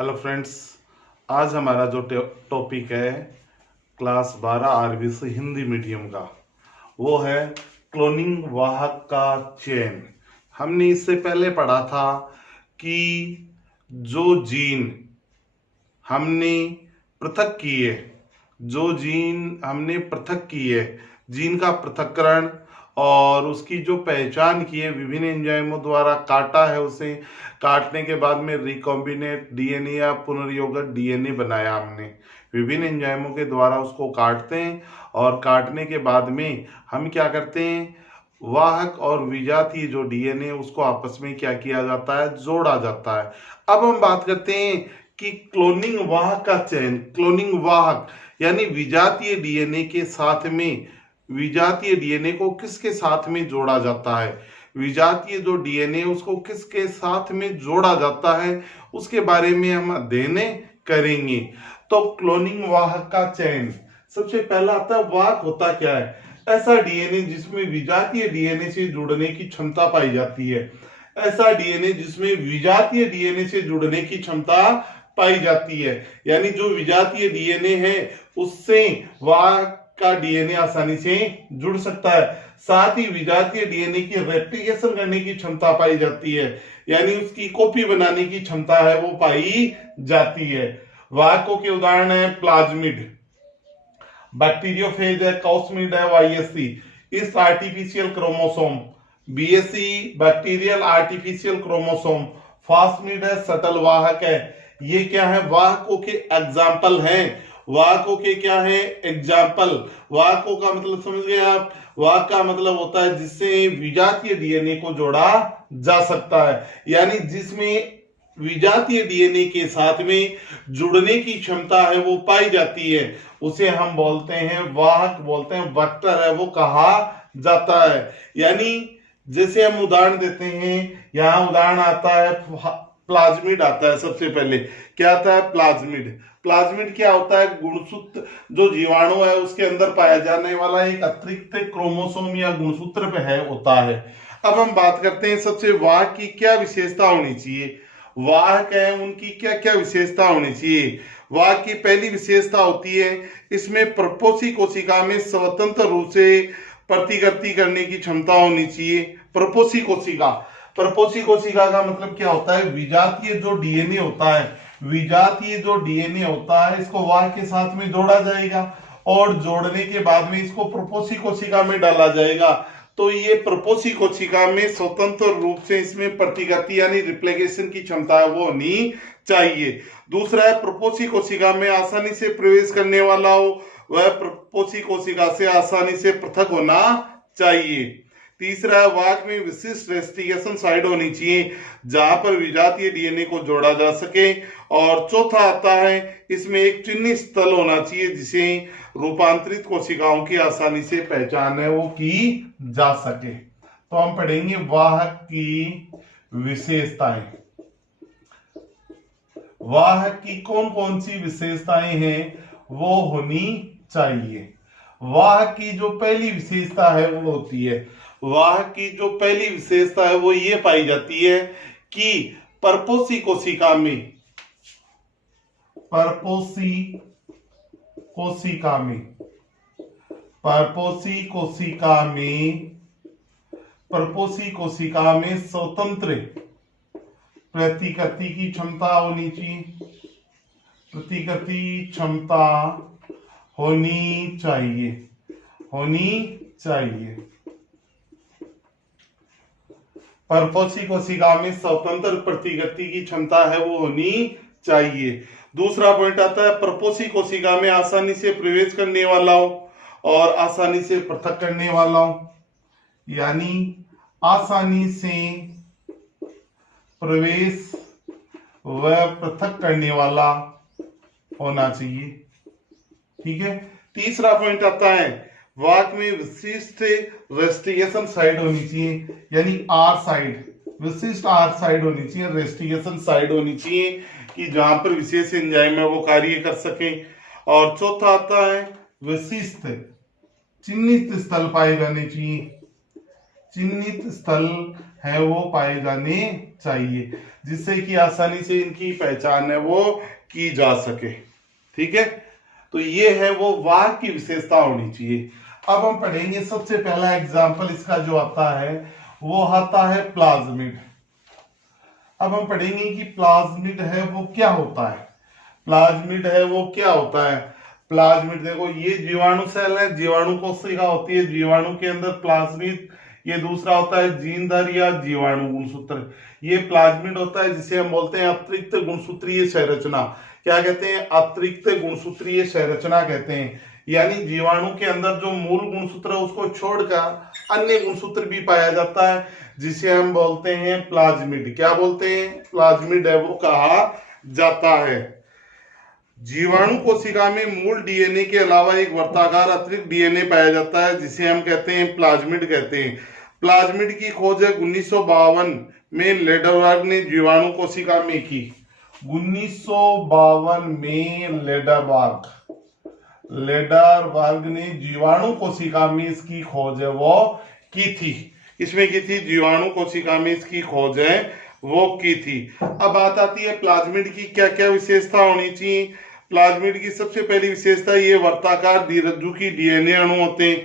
Hello friends, आज हमारा जो टॉपिक है क्लास 12 आरबीसी हिंदी मीडियम का, वो है क्लोनिंग वाहक का चयन। हमने इससे पहले पढ़ा था कि जो जीन हमने पृथक किए, जो जीन हमने पृथक किए, जीन का पृथक्करण और उसकी जो पहचान की है, विभिन्न एंजाइमों द्वारा काटा है, उसे काटने के बाद में रिकॉम्बिनेट डीएनए या पुनर्योगक डीएनए बनाया हमने। विभिन्न एंजाइमों के द्वारा उसको काटते हैं और काटने के बाद में हम क्या करते हैं, वाहक और विजातीय जो डीएनए उसको आपस में क्या किया जाता है, जोड़ा जाता है। अब हम बात करते हैं कि क्लोनिंग वाहक का चयन। क्लोनिंग वाहक यानी विजातीय डीएनए के साथ में, विजातीय डीएनए को किसके साथ में जोड़ा जाता है, विजातीय जो डीएनए उसको किसके साथ में जोड़ा जाता है, उसके बारे में हम अध्ययन करेंगे। तो क्लोनिंग वाहक का चयन, सबसे पहला आता है वाहक होता क्या है, ऐसा डीएनए जिसमें विजातीय डीएनए से जुड़ने की क्षमता पाई जाती है। ऐसा डीएनए जिसमें विजातीय डीएनए से जुड़ने की क्षमता पाई जाती है, यानी जो विजातीय डीएनए है उससे वाहक का डीएनए आसानी से जुड़ सकता है। साथ ही विजातीय डीएनए की रेप्लिकेशन करने की क्षमता पाई जाती है, यानी उसकी कॉपी बनाने की क्षमता है वो पाई जाती है। वाहकों के उदाहरण है प्लाज्मिड, बैक्टीरियोफेज है, कॉस्मिड है, वाईएससी इस artificial chromosome, BSC bacterial artificial chromosome, phasmid है, सटल वाहक है। ये क्या है, वाहकों के एग्जाम्पल हैं। वाहकों के क्या है, एग्जाम्पल। वाहकों का मतलब समझ गए आप, वाहक का मतलब होता है जिससे विजातीय डीएनए को जोड़ा जा सकता है, यानी जिसमें विजातीय डीएनए के साथ में जुड़ने की क्षमता है वो पाई जाती है, उसे हम बोलते हैं वाहक, बोलते हैं वेक्टर है वो कहा जाता है। यानी जैसे हम उदाहरण देते हैं, यहां उदाहरण आता है प्लाज्मिड आता है। सबसे पहले क्या आता है, प्लाज्मिड। प्लाज्मिड क्या होता है, गुणसूत्र, जो जीवाणु है उसके अंदर पाया जाने वाला एक अतिरिक्त क्रोमोसोम या गुणसूत्र पे है होता है। अब हम बात करते हैं सबसे वाहक की क्या विशेषता होनी चाहिए, वाहक है उनकी क्या क्या विशेषता होनी चाहिए। वाहक की पहली विशेषता होती है इसमें प्रपोसी कोशिका में स्वतंत्र रूप से प्रतिकृति करने की क्षमता होनी चाहिए। प्रपोसी कोशिका, प्रपोसी कोशिका का मतलब क्या होता है, विजातीय जो डीएनए होता है, विजातीय जो डीएनए होता है इसको वाहक के साथ में जोड़ा जाएगा और जोड़ने के बाद में इसको प्रपोसी कोशिका में डाला जाएगा। तो ये प्रपोसी कोशिका में स्वतंत्र रूप से इसमें प्रतिकृति यानी रिप्लिकेशन की क्षमता है वो होनी चाहिए। दूसरा है प्रपोसी कोशिका में आसानी से प्रवेश करने वाला हो, वह प्रपोसी कोशिका से आसानी से पृथक होना चाहिए। तीसरा है वाहक में विशिष्ट रेस्टिकेशन साइट होनी चाहिए जहां पर विजातीय डीएनए को जोड़ा जा सके। और चौथा आता है इसमें एक चिन्हित स्थल होना चाहिए जिसे रूपांतरित कोशिकाओं की आसानी से पहचान है वो की जा सके। तो हम पढ़ेंगे वाहक की विशेषताएं। वाहक की कौन कौन सी विशेषताएं हैं वो होनी चाहिए। वाहक की जो पहली विशेषता है वो होती है, वाहक की जो पहली विशेषता है वो ये पाई जाती है कि परपोसी कोशिका में, परपोसी कोशिका में, परपोसी कोशिका में, परपोसी कोशिका में स्वतंत्र प्रतिकृति की क्षमता होनी चाहिए, प्रतिकृति क्षमता होनी चाहिए, होनी चाहिए। परपोसी कोशिका में स्वतंत्र प्रतिकृति की क्षमता है वो होनी चाहिए। दूसरा पॉइंट आता है परपोसी कोशिका में आसानी से प्रवेश करने वाला हो और आसानी से पृथक करने वाला हो, यानी आसानी से प्रवेश व पृथक करने वाला होना चाहिए। ठीक है। तीसरा पॉइंट आता है वाहक में विशिष्ट रेस्टिकेशन साइड होनी चाहिए, यानी आर साइड, विशिष्ट आर साइड होनी चाहिए, रेस्टिकेशन साइड होनी चाहिए कि जहां पर विशेष एंजाइम है वो कार्य कर सके। और चौथा आता है विशिष्ट चिन्हित स्थल पाए जाने चाहिए, चिन्हित स्थल है वो पाए जाने चाहिए, जिससे कि आसानी से इनकी पहचान है वो की जा सके। ठीक है, तो ये है वो वाहक की विशेषता होनी चाहिए। अब हम पढ़ेंगे सबसे पहला एग्जाम्पल इसका जो आता है वो आता है प्लाज्मिड। अब हम पढ़ेंगे कि प्लाज्मिड है वो क्या होता है। प्लाज्मिड है वो क्या होता है। प्लाज्मिड देखो, ये जीवाणु सेल है, जीवाणु कोशिका होती है, जीवाणु के अंदर प्लाज्मिड, ये दूसरा होता है जीनधर या जीवाणु गुणसूत्र। ये प्लाज्मिड होता है जिसे हम बोलते हैं अतिरिक्त गुणसूत्रीय संरचना। क्या कहते हैं? अतिरिक्त गुणसूत्रीय संरचना कहते हैं। यानी जीवाणु के अंदर जो मूल गुणसूत्र है उसको छोड़कर अन्य गुणसूत्र भी पाया जाता है, जिसे हम बोलते हैं प्लाज्मिड। क्या बोलते हैं? प्लाज्मिड है वो कहा जाता है। जीवाणु कोशिका में मूल डीएनए के अलावा एक वर्ताकार अतिरिक्त डीएनए पाया जाता है, जिसे हम कहते हैं प्लाज्मिड कहते हैं। प्लाज्मिड की खोज 1952 में लेडरबर्ग ने जीवाणु कोशिका में की। 1952 में लेडरबर्ग ने जीवाणु कोशिका में इसकी खोज है वो की थी। इसमें की थी? जीवाणु कोशिका में इसकी खोज है वो की थी। अब बात आती है प्लाज्मिड की क्या क्या विशेषता होनी चाहिए। प्लाज्मिड की सबसे पहली विशेषता ये वर्ताकार द्विरज्जु की डीएनए अणु होते हैं।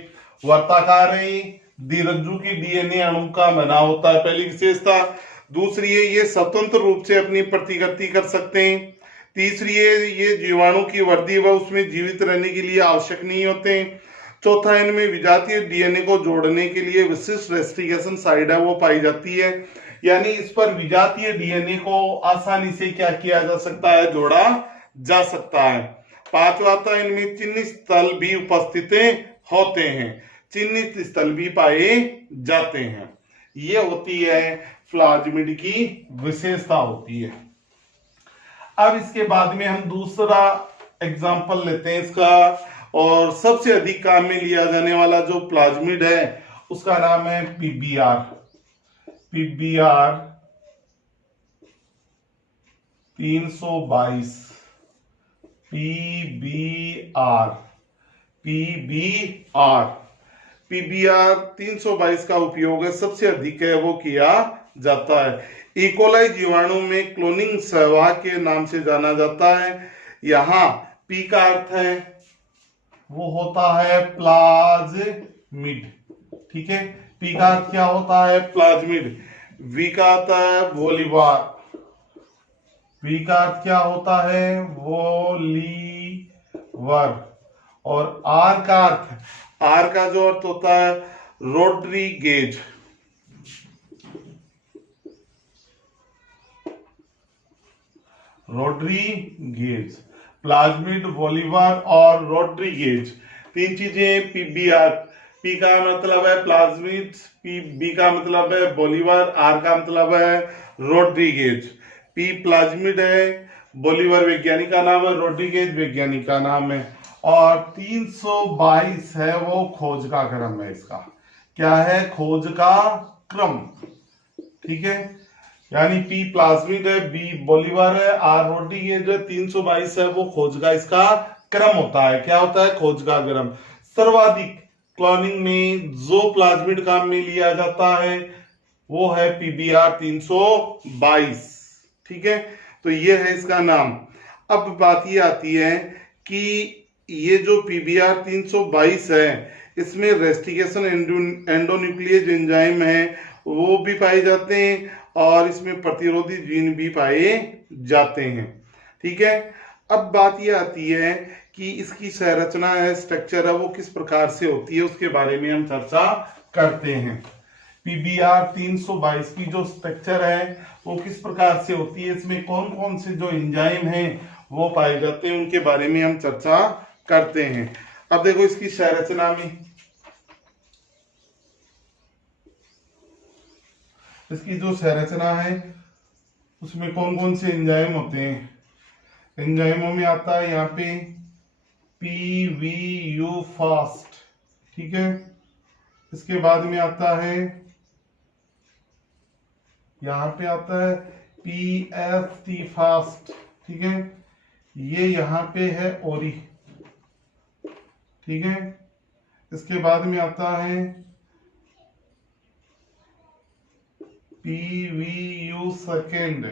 वर्ताकार द्विरज्जु की डीएनए अणु का बना होता है, पहली विशेषता। दूसरी है ये स्वतंत्र रूप से अपनी प्रतिकृति कर सकते हैं। तीसरी है ये जीवाणु की वृद्धि व उसमें जीवित रहने के लिए आवश्यक नहीं होते हैं। चौथा, इनमें विजातीय डीएनए को जोड़ने के लिए विशिष्ट रेस्ट्रिकेशन साइट है वो पाई जाती है। यानी इस पर विजातीय डीएनए को आसानी से क्या किया जा सकता है? जोड़ा जा सकता है। पांचवा था इनमें चिन्हित स्थल भी उपस्थित होते हैं, चिन्हित स्थल भी पाए जाते हैं। ये होती है प्लाज्मिड की विशेषता होती है। अब इसके बाद में हम दूसरा एग्जांपल लेते हैं इसका, और सबसे अधिक काम में लिया जाने वाला जो प्लाज्मिड है उसका नाम है पीबीआर। पीबीआर 322। पीबीआर 322 का उपयोग है सबसे अधिक है वो किया जाता है। इकोलाई जीवाणु में क्लोनिंग सहवाग के नाम से जाना जाता है। यहाँ पी का अर्थ है वो होता है प्लाज्मिड। ठीक है, पी का अर्थ क्या होता है? प्लाज्मिड। वी का आता है वोलिवार। वी का अर्थ क्या होता है? वोलीवर। और आर का अर्थ, आर का जो अर्थ होता है रोड्रीगेज। रोड्रीगेज, प्लाज्मिड, वोलीवर और रोड्रीगेज, तीन चीजें पीबीआर। पी का मतलब है प्लाज्मिड, बी का मतलब है वोलीवर, आर का मतलब है रोड्रीगेज। पी प्लाज्मिड है, वोलीवर वैज्ञानिक का नाम है, रोड्रीगेज वैज्ञानिक का नाम है। और 322 है वो खोज का क्रम है। इसका क्या है? खोज का क्रम। ठीक है, यानी पी प्लाज्मिड है, बी वोलीवर है, आर रोड्रीगेज है, 322 है वो खोज का इसका क्रम होता है। क्या होता है? खोज का क्रम। सर्वाधिक क्लोनिंग में जो प्लाज्मिड काम में लिया जाता है वो है पीबीआर 322। ठीक है, तो ये है इसका नाम। अब बात ये आती है कि ये जो पीबीआर 322 है इसमें रेस्टिकेशन एंडोन्यूक्लियस एंजाइम है वो भी पाए जाते हैं और इसमें प्रतिरोधी जीन भी पाए जाते हैं। ठीक है, अब बात ये आती है कि इसकी संरचना है, स्ट्रक्चर है वो किस प्रकार से होती है, उसके बारे में हम चर्चा करते हैं। पीबीआर 322 की जो स्ट्रक्चर है वो किस प्रकार से होती है, इसमें कौन कौन से जो एंजाइम हैं वो पाए जाते हैं, उनके बारे में हम चर्चा करते हैं। अब देखो इसकी संरचना में, इसकी जो संरचना है उसमें कौन कौन से एंजाइम होते हैं। एंजाइमों में आता है यहाँ पे PVU फास्ट। ठीक है, इसके बाद में आता है यहाँ पे आता है PFT फास्ट। ठीक है, ये यहाँ पे है ओरी। ठीक है, इसके बाद में आता है PVU सेकेंड,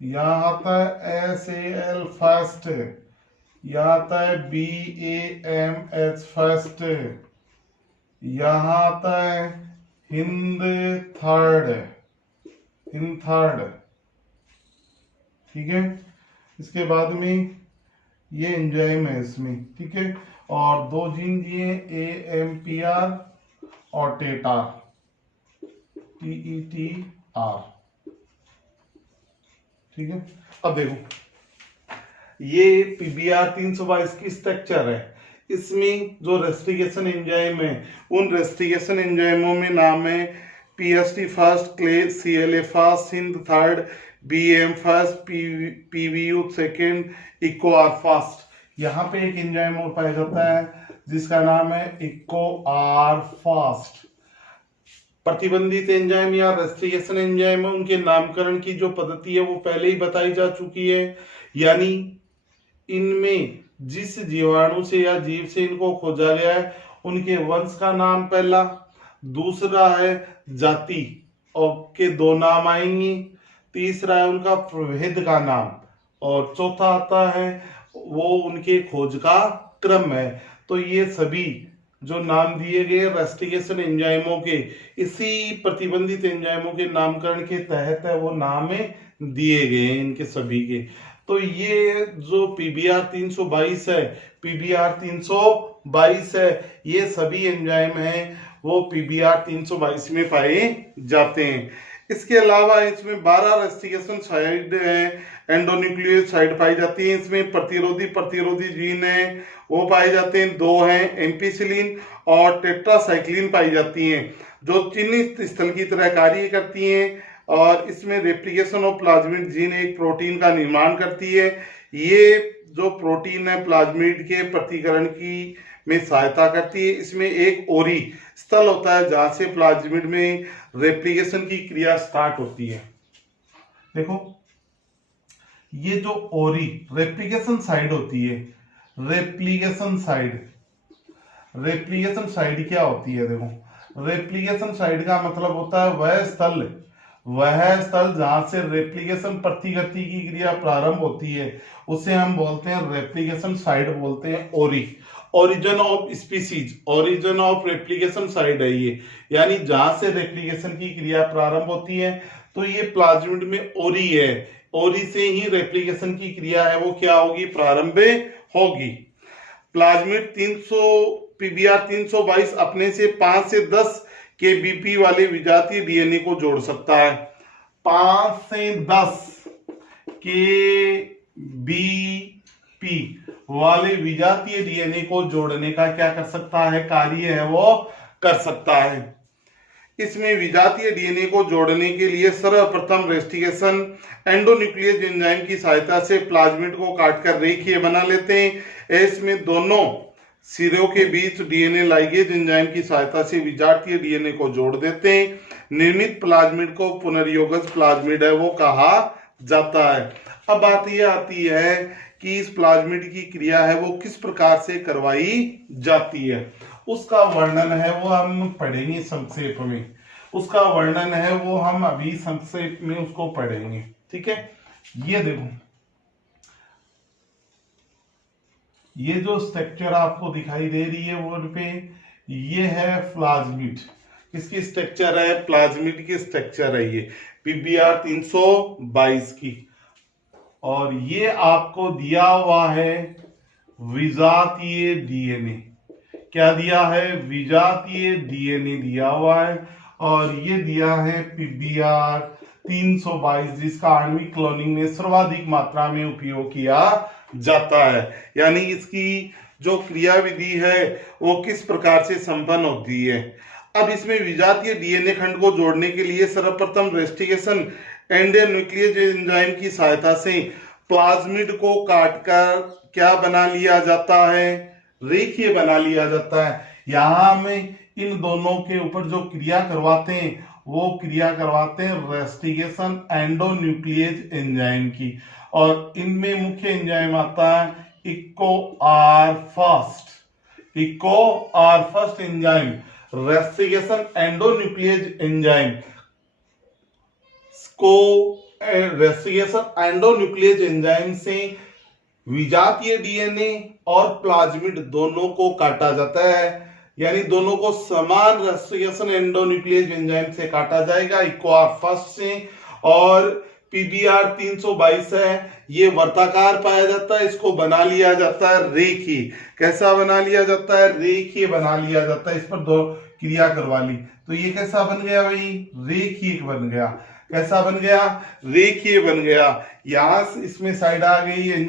यहाँ आता है SAL फर्स्ट, यहाँ आता है BAMH फर्स्ट, यहाँ आता है हिंद थर्ड, ठीक है। इसके बाद में ये एंजाइम है इसमें, ठीक है। और दो जीन दिए AMPR और TETR, TETR, ठीक है। अब देखो ये PBR 322 की स्ट्रक्चर है। इसमें जो रेस्टिगेशन एंजाइम है उन रेस्टिगेशन एंजाइमों में नाम है PST first, CLA first, Hind third, BM first, PVU second, ICOR first. यहाँ पे एक एंजाइम और पाया जाता है जिसका नाम है ICOR फर्स्ट। प्रतिबंधित एंजाइम या रेस्ट्रिगेशन एंजाइम है, उनके नामकरण की जो पद्धति है वो पहले ही बताई जा चुकी है। यानी इनमें जिस जीवाणु से या जीव से इनको खोजा गया है उनके वंश का नाम पहला, दूसरा है जाति और के दो नाम आएंगे, तीसरा है उनका प्रभेद का नाम, और चौथा आता है वो उनके खोज का क्रम है। तो ये सभी जो नाम दिए गए रेस्टिगेशन एंजाइमों के इसी प्रतिबंधित एंजाइमों के नामकरण के तहत है वो नाम दिए गए हैं इनके सभी के। तो ये जो PBR 322 है, PBR 322 है, ये सभी एंजाइम हैं वो PBR 322 में पाए जाते हैं। इसके अलावा इसमें 12 रेस्टिगेशन साइड है, एंडोन्यूक्लियोइड साइड पाई जाती है। इसमें प्रतिरोधी जीन है वो पाए जाते हैं, 2 हैं, एम्पिसिलिन और टेट्रासाइक्लिन पाई जाती हैं जो चिन्हित स्थल की तरह कार्य करती हैं। और इसमें रेप्लिकेशन ऑफ प्लाज्मिड जीन एक प्रोटीन का निर्माण करती है। ये जो प्रोटीन है प्लाज्मिड के प्रतिकरण की में सहायता करती है। इसमें एक ओरी स्थल होता है जहां से प्लाज्मिड में रेप्लिकेशन की क्रिया स्टार्ट होती है। देखो ये जो ओरी रेप्लिकेशन साइड होती है, रेप्लिकेशन साइड क्या होती है? देखो रेप्लिकेशन साइड का मतलब होता है वह स्थल जहां से रेप्लिकेशन प्रतिगति की क्रिया प्रारंभ होती है उसे हम बोलते हैं रेप्लिकेशन साइड, बोलते हैं ओरी। Origin of species, origin of replication side है ये, यानी जहां से रेप्लिकेशन की क्रिया प्रारंभ होती है। तो ये प्लाज्मिड में ओरी है, ओरी से ही रेप्लिकेशन की क्रिया है वो क्या होगी? प्रारंभ होगी। प्लाज्मिड PBR 322 अपने से 5 से 10 kbp वाले विजातीय डीएनए को जोड़ सकता है। 5 से 10 kbp वाले विजातीय डीएनए को जोड़ने का क्या कर सकता है? कार्य है वो कर सकता है। इसमें विजातीय डीएनए को जोड़ने के लिए सर्वप्रथम रेस्टिगेशन एंडोन्यूक्लियस एंजाइम की सहायता से प्लाज्मिड को काटकर रेखीय बना लेते हैं। इसमें दोनों सिरों के बीच डीएनए लाइगेज एंजाइम की सहायता से विजातीय डीएनए को जोड़ देते हैं। निर्मित प्लाज्मिड को पुनर्योगज प्लाज्मिड है वो कहा जाता है। अब बात यह आती है कि इस प्लाज्मिड की क्रिया है वो किस प्रकार से करवाई जाती है, उसका वर्णन है वो हम पढ़ेंगे संक्षेप में। उसका वर्णन है वो हम अभी संक्षेप में उसको पढ़ेंगे, ठीक है। ये देखो ये जो स्ट्रक्चर आपको दिखाई दे रही है बोर्ड पे, ये है प्लाज्मिड। किसकी स्ट्रक्चर है? प्लाज्मिड की स्ट्रक्चर है ये PBR 322 की। और ये आपको दिया हुआ है विजातीय डीएनए। क्या दिया है? विजातीय डीएनए दिया हुआ है। और ये दिया है PBR 322 जिसका आणविक क्लोनिंग में सर्वाधिक मात्रा में उपयोग किया जाता है। यानी इसकी जो क्रिया विधि है वो किस प्रकार से संपन्न होती है। अब इसमें विजातीय डीएनए खंड को जोड़ने के लिए सर्वप्रथम रेस्टिगेशन एंडोन्यूक्लियस एंजाइम की सहायता से प्लाज्मिड को काटकर क्या बना लिया जाता है? रेखीय बना लिया जाता है। यहां हमें इन दोनों के ऊपर जो क्रिया करवाते हैं वो क्रिया करवाते हैं रेस्टिगेशन एंडोन्यूक्लियस एंजाइम की। और इनमें मुख्य एंजाइम आता है ICOR first enzyme, restriction endonuclease enzyme को रेस्टिकेशन एंडोन्यूक्लियस एंजाइम से विजातीय डीएनए और प्लाज्मिड दोनों को काटा जाता है, यानी दोनों को समान रेस्टिकेशन एंडोन्यूक्लियस एंजाइम से काटा जाएगा, इक्वार फर्स्ट से। और पीबीआर 322 है, ये वर्ताकार पाया जाता है, इसको बना लिया जाता है रेखीय। कैसा बना लिया जाता है? रेखीय बना लिया जाता है। इस पर दो क्रिया करवा ली तो ये कैसा बन गया भाई? रेखीय बन गया। कैसा बन गया? रेखीय बन गया। यहां से इसमें साइड आ गई ए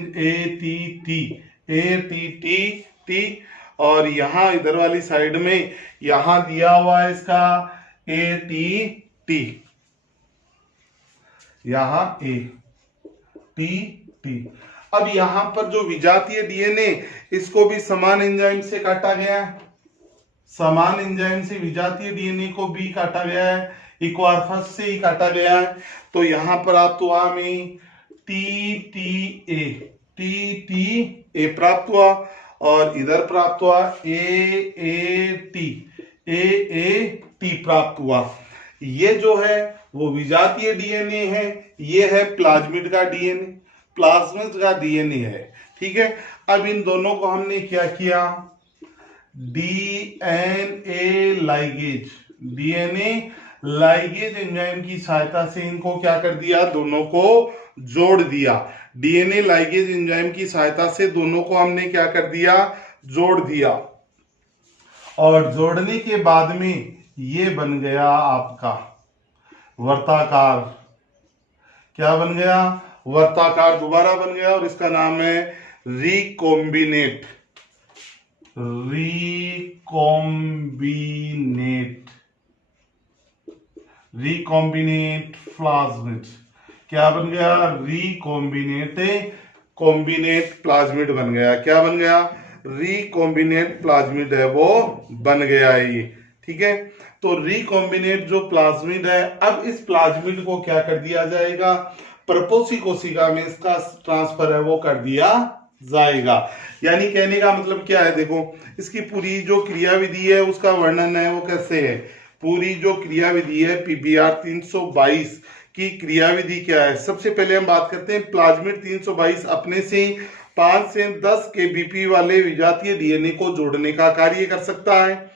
टी, और यहां इधर वाली साइड में यहां दिया हुआ है इसका ATT, यहां ATT। अब यहां पर जो विजातीय डीएनए, इसको भी समान एंजाइम से काटा गया है, समान एंजाइम से विजातीय डीएनए को भी काटा गया है, इक्वार फर्स्ट से ही काटा गया है। तो यहां पर आप तो में TTA प्राप्त हुआ, और इधर प्राप्त हुआ AAT प्राप्त हुआ। ये जो है वो विजातीय डीएनए है, ये है प्लाज्मिड का डीएनए, प्लाज्मिड का डीएनए है। ठीक है, अब इन दोनों को हमने क्या किया? डीएनए लाइगेज एंजाइम की सहायता से इनको क्या कर दिया? दोनों को जोड़ दिया। डीएनए लाइगेज एंजाइम की सहायता से दोनों को हमने क्या कर दिया? जोड़ दिया। और जोड़ने के बाद में ये बन गया आपका वर्ताकार। क्या बन गया? वर्ताकार दोबारा बन गया, और इसका नाम है रिकॉम्बिनेट प्लाज्मिड। क्या बन गया? कॉम्बिनेट प्लाज्मिड बन गया। क्या बन गया? रिकॉम्बिनेट प्लाज्मिड है वो बन गया है ये। ठीक है, तो रिकॉम्बिनेट जो प्लाज्मिड है, अब इस प्लाज्मिड को क्या कर दिया जाएगा? परपोषी कोशिका में इसका ट्रांसफर है वो कर दिया जाएगा। यानी कहने का मतलब क्या है? देखो, इसकी पूरी जो क्रियाविधि है उसका वर्णन है वो कैसे है। पूरी जो क्रियाविधि है पीबीआर 322 की क्रियाविधि क्या है? सबसे पहले हम बात करते हैं प्लाज्मिड 322 अपने से 5 से 10 kbp वाले विजातीय डीएनए को जोड़ने का कार्य कर सकता है।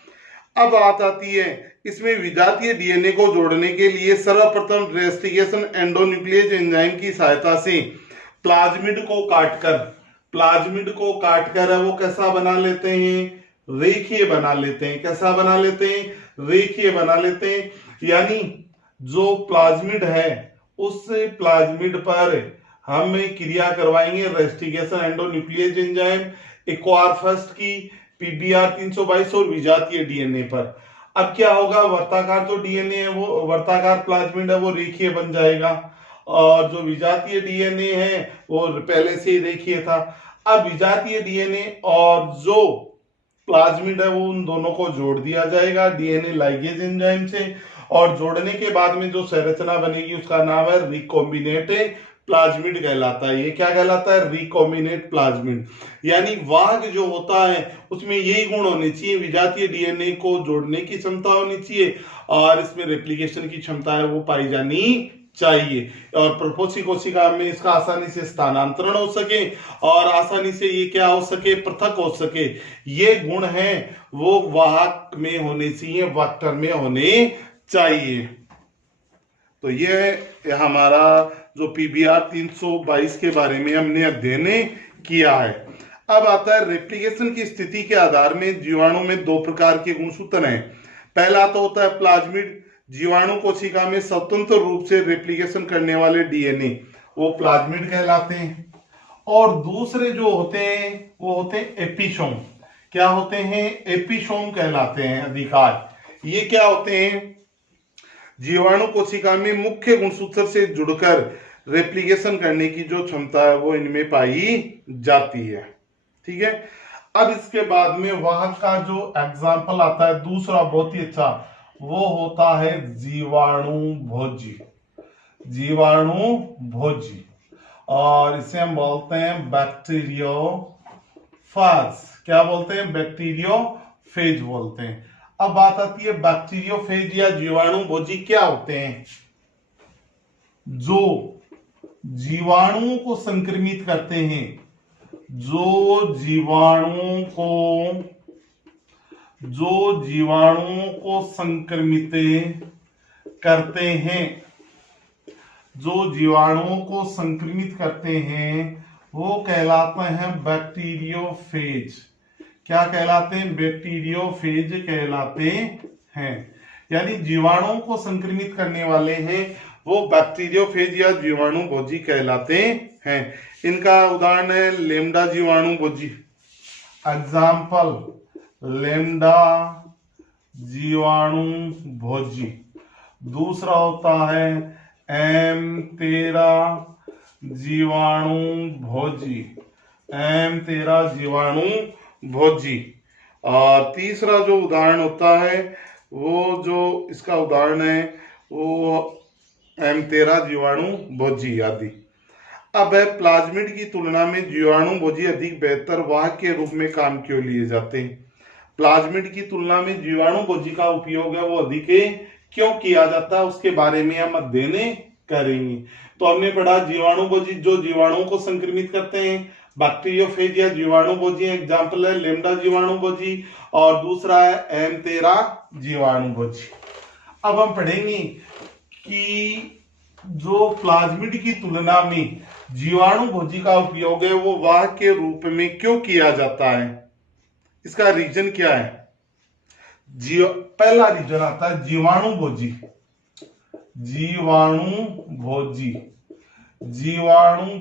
अब बात आती है इसमें विजातीय डीएनए को जोड़ने के लिए सर्वप्रथम रेस्टिकेशन एंडोन्यूक्लियस एंजाइम की सहायता से प्लाज्मिड को काटकर वो कैसा बना लेते हैं? रेखीय बना लेते हैं। कैसा बना लेते हैं? रेखीय बना लेते हैं। यानी जो प्लाज्मिड है उस प्लाज्मिड पर हम क्रिया करवाएंगे रेस्टिकेशन एंडोन्यूक्लियस एंजाइम, इक्वार फर्स्ट की, पीबीआर 322 और विजातीय डीएनए पर। अब क्या होगा? वर्ताकार जो डीएनए है वो, वर्ताकार प्लाज्मिड है वो रेखीय बन जाएगा, और जो विजातीय डीएनए है वो पहले से ही रेखीय था। अब विजातीय डीएनए और जो प्लाज्मिड है वो उन दोनों को जोड़ दिया जाएगा डीएनए लाइगेज एंजाइम से, और जोड़ने के बाद में जो संरचना बनेगी उसका नाम है रिकॉम्बिनेट प्लाज्मिड कहलाता है। ये क्या कहलाता है? Recombinant plasmid. यानी वाहक जो होता है उसमें यही गुण होने चाहिए, विजातीय डीएनए को जोड़ने की क्षमता होनी चाहिए, और इसमें रेप्लिकेशन की क्षमता है वो पाई जानी चाहिए, और प्रपोषी कोशिका में इसका आसानी से स्थानांतरण हो सके, और आसानी से ये क्या हो सके? पृथक हो सके। ये गुण है वो वाहक में होने चाहिए, वेक्टर में होने चाहिए। तो ये हमारा जो पीबीआर 322 के बारे में हमने अध्ययन किया है। अब आता है रेप्लिकेशन की स्थिति के आधार में जीवाणु में दो प्रकार के गुणसूत्र हैं। पहला तो होता है प्लाज्मिड, जीवाणु कोशिका में स्वतंत्र रूप से रेप्लिकेशन करने वाले डीएनए वो प्लाज्मिड कहलाते हैं, और दूसरे जो होते हैं वो होते हैं एपिसोम। क्या होते हैं? एपिसोम कहलाते हैं अधिकार। ये क्या होते हैं? जीवाणु कोशिका में मुख्य गुणसूत्र से जुड़कर रेप्लिकेशन करने की जो क्षमता है वो इनमें पाई जाती है। ठीक है, अब इसके बाद में वाहक का जो एग्जाम्पल आता है दूसरा बहुत ही अच्छा, वो होता है जीवाणु भोजी, और इसे हम बोलते हैं बैक्टीरियोफेज। क्या बोलते हैं? बैक्टीरियोफेज बोलते हैं। अब बात आती है बैक्टीरियोफेज या जीवाणु भोजी क्या होते हैं। जो जीवाणुओं को संक्रमित करते हैं, जो जीवाणुओं को संक्रमित करते हैं, जो जीवाणुओं को संक्रमित करते हैं वो कहलाते हैं बैक्टीरियोफेज। क्या कहलाते हैं? बैक्टीरियोफेज कहलाते हैं। यानी जीवाणुओं को संक्रमित करने वाले हैं वो बैक्टीरियोफेज या जीवाणु भोजी कहलाते हैं। इनका उदाहरण है लेम्डा जीवाणु भोजी। एग्जाम्पल लेम्डा जीवाणु भोजी। दूसरा होता है M13 जीवाणु भोजी। M13 जीवाणु भोजी। और तीसरा जो उदाहरण होता है वो जो इसका उदाहरण है वो M13 जीवाणु भोजी आदि। अब है प्लाज्मिड की तुलना में जीवाणु भोजी अधिक बेहतर वाहक के रूप में काम क्यों लिए जाते हैं? प्लाज्मिड की तुलना में जीवाणु भोजी का उपयोग है वो अधिक क्यों किया जाता है उसके बारे में हम अध्ययन करेंगे। तो हमने पढ़ा जीवाणु भोजी जो जीवाणुओं को संक्रमित करते हैं, बैक्टीरियोफेज या जीवाणु भोजी। एग्जाम्पल है लेम्डा जीवाणु भोजी और दूसरा है M13 जीवाणु भोजी। अब हम पढ़ेंगे कि जो प्लाज्मिड की तुलना में जीवाणु भोजी का उपयोग है वो वाहक के रूप में क्यों किया जाता है, इसका रीजन क्या है। पहला रीजन आता है जीवाणु भोजी। जीवाणु भोजी, जीवाणु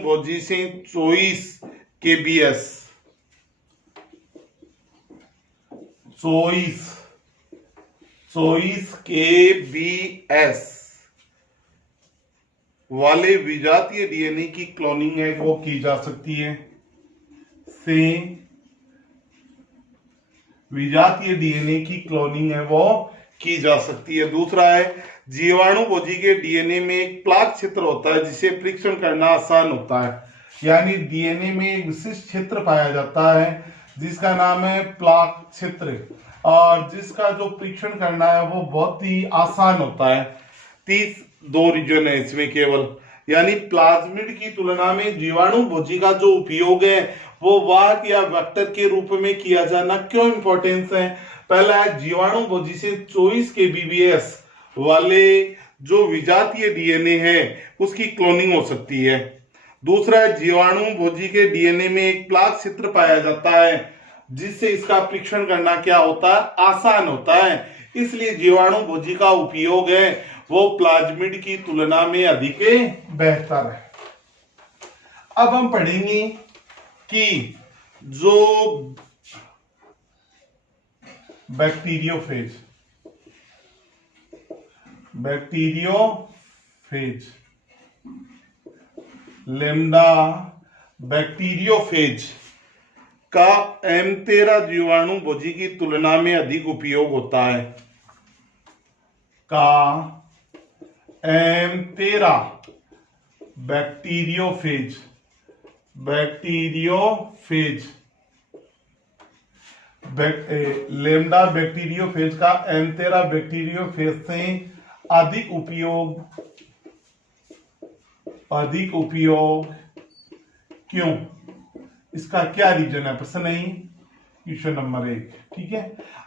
भोजी से 24 kbs 24 kbs वाले विजातीय डीएनए की क्लोनिंग है वो की जा सकती है। विजातीय डीएनए की क्लोनिंग है वो की जा सकती है। दूसरा है जीवाणु भोजी के डीएनए में एक प्लाक क्षेत्र होता है जिसे परीक्षण करना आसान होता है। यानी डीएनए में एक विशिष्ट क्षेत्र पाया जाता है जिसका नाम है प्लाक क्षेत्र और जिसका जो परीक्षण करना है वो बहुत ही आसान होता है। 32 रीजन है इसमें केवल। यानी प्लाज्मिड की तुलना में जीवाणु भोजी का जो उपयोग है वो वाहक या वेक्टर के रूप में किया जाना क्यों इंपॉर्टेंस है। पहला है जीवाणु भोजी से 24 kbs वाले जो विजातीय डीएनए है उसकी क्लोनिंग हो सकती है। दूसरा है जीवाणु भोजी के डीएनए में एक प्लाक क्षेत्र पाया जाता है जिससे इसका परीक्षण करना क्या होता है, आसान होता है। इसलिए जीवाणु भोजी का उपयोग है वो प्लाज्मिड की तुलना में अधिक बेहतर है। अब हम पढ़ेंगे कि जो बैक्टीरियोफेज लेम्डा बैक्टीरियोफेज का M13 जीवाणु भोजी की तुलना में अधिक उपयोग होता है। का M13 बैक्टीरियोफेज लेम्डा बैक्टीरियोफेज का M13 बैक्टीरियोफेज से अधिक उपयोग क्यों, इसका क्या रीजन है, प्रश्न नहीं, क्वेश्चन नंबर 1। ठीक है।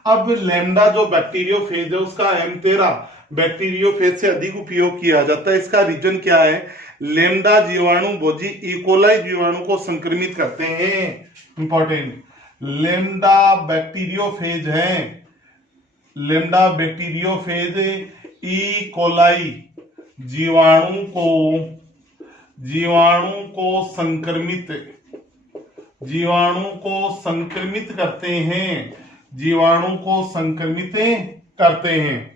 अब लेम्डा जो बैक्टीरियोफेज है उसका M13 बैक्टीरियोफेज से अधिक उपयोग किया जाता है। इसका रीजन क्या है? लेम्डा जीवाणु भोजी इकोलाई जीवाणु को संक्रमित करते हैं। इंपॉर्टेंट, लेम्डा बैक्टीरियोफेज है, लेम्डा बैक्टीरियोफेज इकोलाई जीवाणु को संक्रमित करते हैं।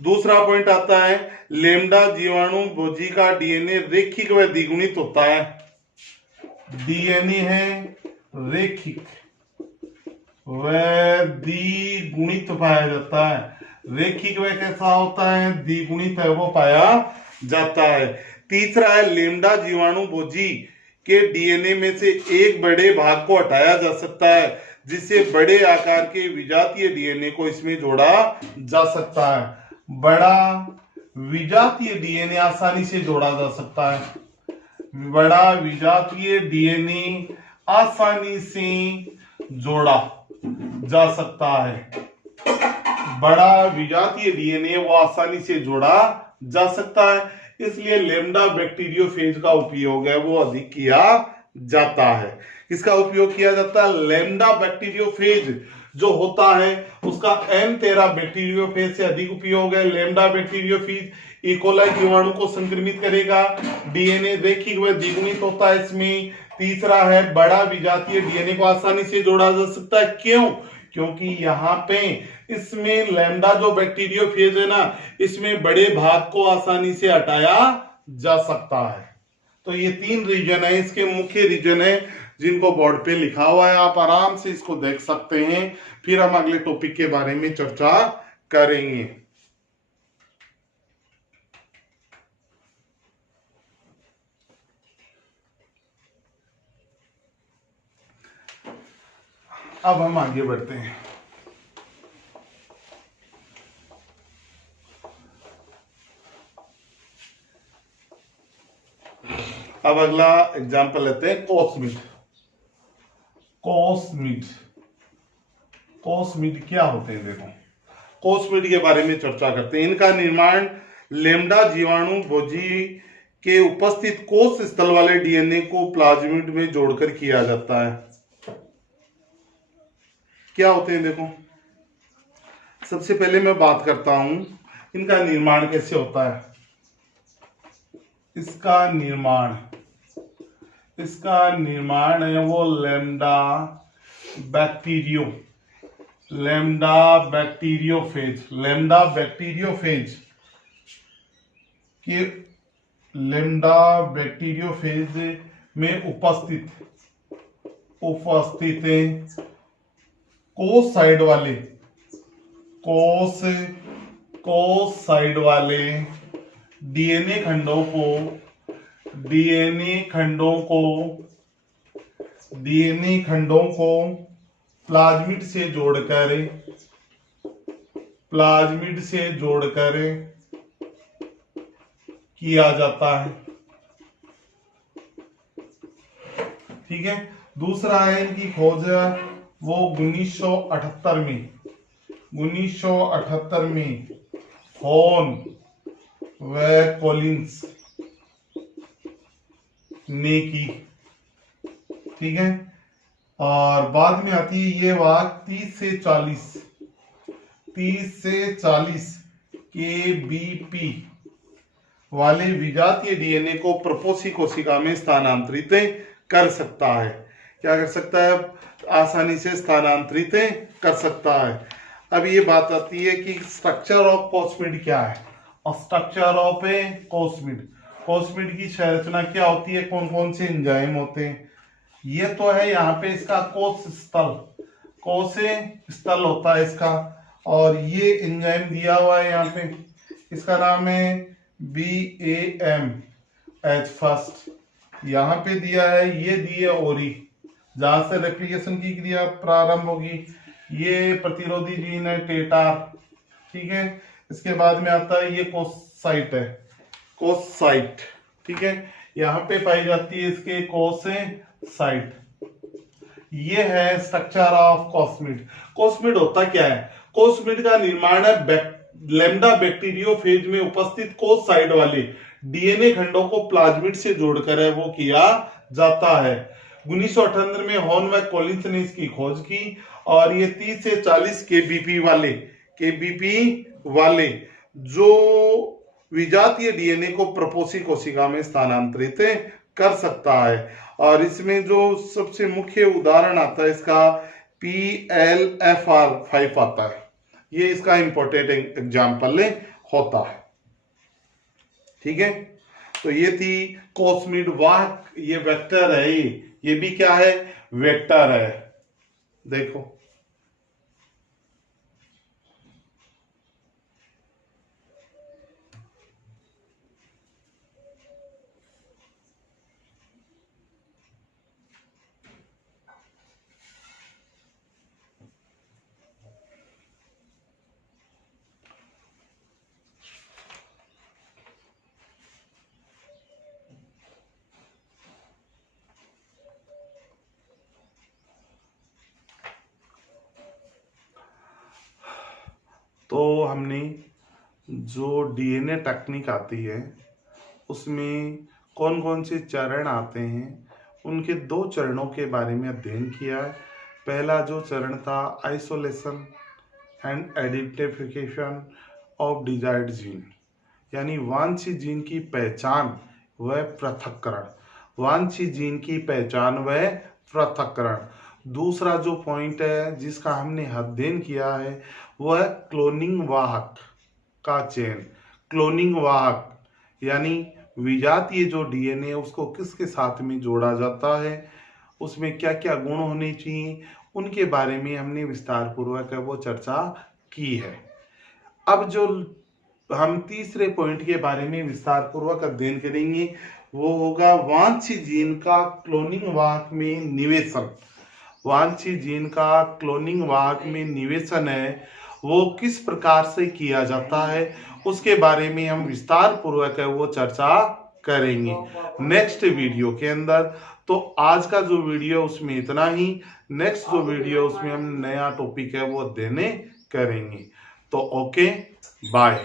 दूसरा पॉइंट आता है लेम्डा जीवाणु भोजी का डीएनए रेखिक व द्विगुणित होता है। डीएनए है रेखिक व द्विगुणित पाया जाता है। रेखिक व कैसा होता है? द्विगुणित है वो पाया जाता है। तीसरा है लेम्डा जीवाणु भोजी के डीएनए में से एक बड़े भाग को हटाया जा सकता है जिससे बड़े आकार के विजातीय डीएनए को इसमें जोड़ा जा सकता है। बड़ा विजातीय डीएनए आसानी से जोड़ा जा सकता है, बड़ा विजातीय डीएनए आसानी से जोड़ा जा सकता है, बड़ा विजातीय डीएनए वो आसानी से जोड़ा जा सकता है, इसलिए लेम्डा बैक्टीरियोफेज का उपयोग है वो अधिक किया जाता है। इसका उपयोग किया जाता है लेम्डा बैक्टीरियोफेज जो होता है उसका M13 बैक्टीरियोफेज से अधिक उपयोग है। लेम्डा बैक्टीरियोफेज इकोलाई जीवाणु को संक्रमित करेगा, डीएनए रैखिक व द्विगुणित होता है इसमें। तीसरा है बड़ा विजातीय डीएनए को आसानी से जोड़ा जा सकता है। क्यों? क्योंकि यहाँ पे इसमें लैम्डा जो बैक्टीरियोफेज है ना, इसमें बड़े भाग को आसानी से हटाया जा सकता है। तो ये 3 रीजन है, इसके मुख्य रीजन है जिनको बोर्ड पे लिखा हुआ है, आप आराम से इसको देख सकते हैं। फिर हम अगले टॉपिक के बारे में चर्चा करेंगे। अब हम आगे बढ़ते हैं। अब अगला एग्जांपल लेते हैं कोसमिड। कोसमिड कोसमिड क्या होते हैं? देखो, कोसमिड के बारे में चर्चा करते हैं। इनका निर्माण लेम्डा जीवाणु भोजी के उपस्थित कोष स्थल वाले डीएनए को प्लाज्मिड में जोड़कर किया जाता है। क्या होते हैं? देखो, सबसे पहले मैं बात करता हूं इनका निर्माण कैसे होता है। इसका निर्माण है वो लेम्डा बैक्टीरियोफेज में उपस्थित कोस साइड वाले डीएनए खंडों को प्लाज्मिड से जोड़कर किया जाता है। ठीक है। दूसरा है इनकी खोज वो 1978 में हॉर्न व कॉलिंस ने की। ठीक है। और बाद में आती है ये वाक 30 से 40 kbp वाले विजातीय डीएनए को प्रपोसी कोशिका में स्थानांतरित कर सकता है। क्या कर सकता है? आसानी से स्थानांतरित कर सकता है। अब ये बात आती है कि स्ट्रक्चर ऑफ कोसमिड क्या है। स्ट्रक्चर ऑफ कोसमिड की संरचना क्या होती है, कौन कौन से एंजाइम होते हैं? ये तो है यहाँ पे इसका कोष स्थल होता है इसका, और ये एंजाइम दिया हुआ है यहाँ पे, इसका नाम है BAMH फर्स्ट, यहाँ पे दिया है, ये दी है ओरी, जहां से रेप्लिकेशन की क्रिया प्रारंभ होगी। ये प्रतिरोधी जीन है टेटार। ठीक है। इसके बाद में आता है ये कोसाइट है, कोसाइट। ठीक है। यहाँ पे पाई जाती है इसके कोसाइट। ये है स्ट्रक्चर ऑफ कोसमिड। कोसमिड होता क्या है? कोसमिड का निर्माण है लेम्डा बैक्टीरियोफेज में उपस्थित कोस साइड वाले डीएनए खंडों को प्लाज्मिड से जोड़कर है वो किया जाता है। 1978 में हॉर्न व कॉलिंस ने इसकी खोज की, और ये 30 से 40 kbp वाले जो विजातीय डीएनए को प्रपोसी कोशिका में स्थानांतरित कर सकता है। और इसमें जो सबसे मुख्य उदाहरण आता है इसका PLFR5 आता है। ये इसका इंपॉर्टेंट एग्जाम्पल होता है। ठीक है। तो ये थी कोसमिड वाहक, ये वेक्टर है, ये भी क्या है? वेक्टर है। देखो, तो हमने जो डीएनए टेक्निक आती है उसमें कौन कौन से चरण आते हैं, उनके 2 चरणों के बारे में अध्ययन किया है। पहला जो चरण था isolation and identification of desired gene, यानी वांछित जीन की पहचान व पृथक्करण, वांछित जीन की पहचान व पृथक्करण। दूसरा जो पॉइंट है जिसका हमने अध्ययन किया है वह क्लोनिंग वाहक का चयन। क्लोनिंग वाहक यानी विजातीय जो डीएनए उसको किसके साथ में जोड़ा जाता है, उसमें क्या क्या गुण होने चाहिए, उनके बारे में हमने विस्तार पूर्वक वो चर्चा की है। अब जो हम तीसरे पॉइंट के बारे में विस्तार पूर्वक अध्ययन करेंगे वो होगा वांछित जीन का क्लोनिंग वाहक में निवेशन। वांछित जीन का क्लोनिंग वाहक में निवेशन है वो किस प्रकार से किया जाता है, उसके बारे में हम विस्तार पूर्वक है वो चर्चा करेंगे नेक्स्ट वीडियो के अंदर। तो आज का जो वीडियो उसमें इतना ही। नेक्स्ट जो वीडियो उसमें हम नया टॉपिक है वो देने करेंगे। तो ओके, बाय।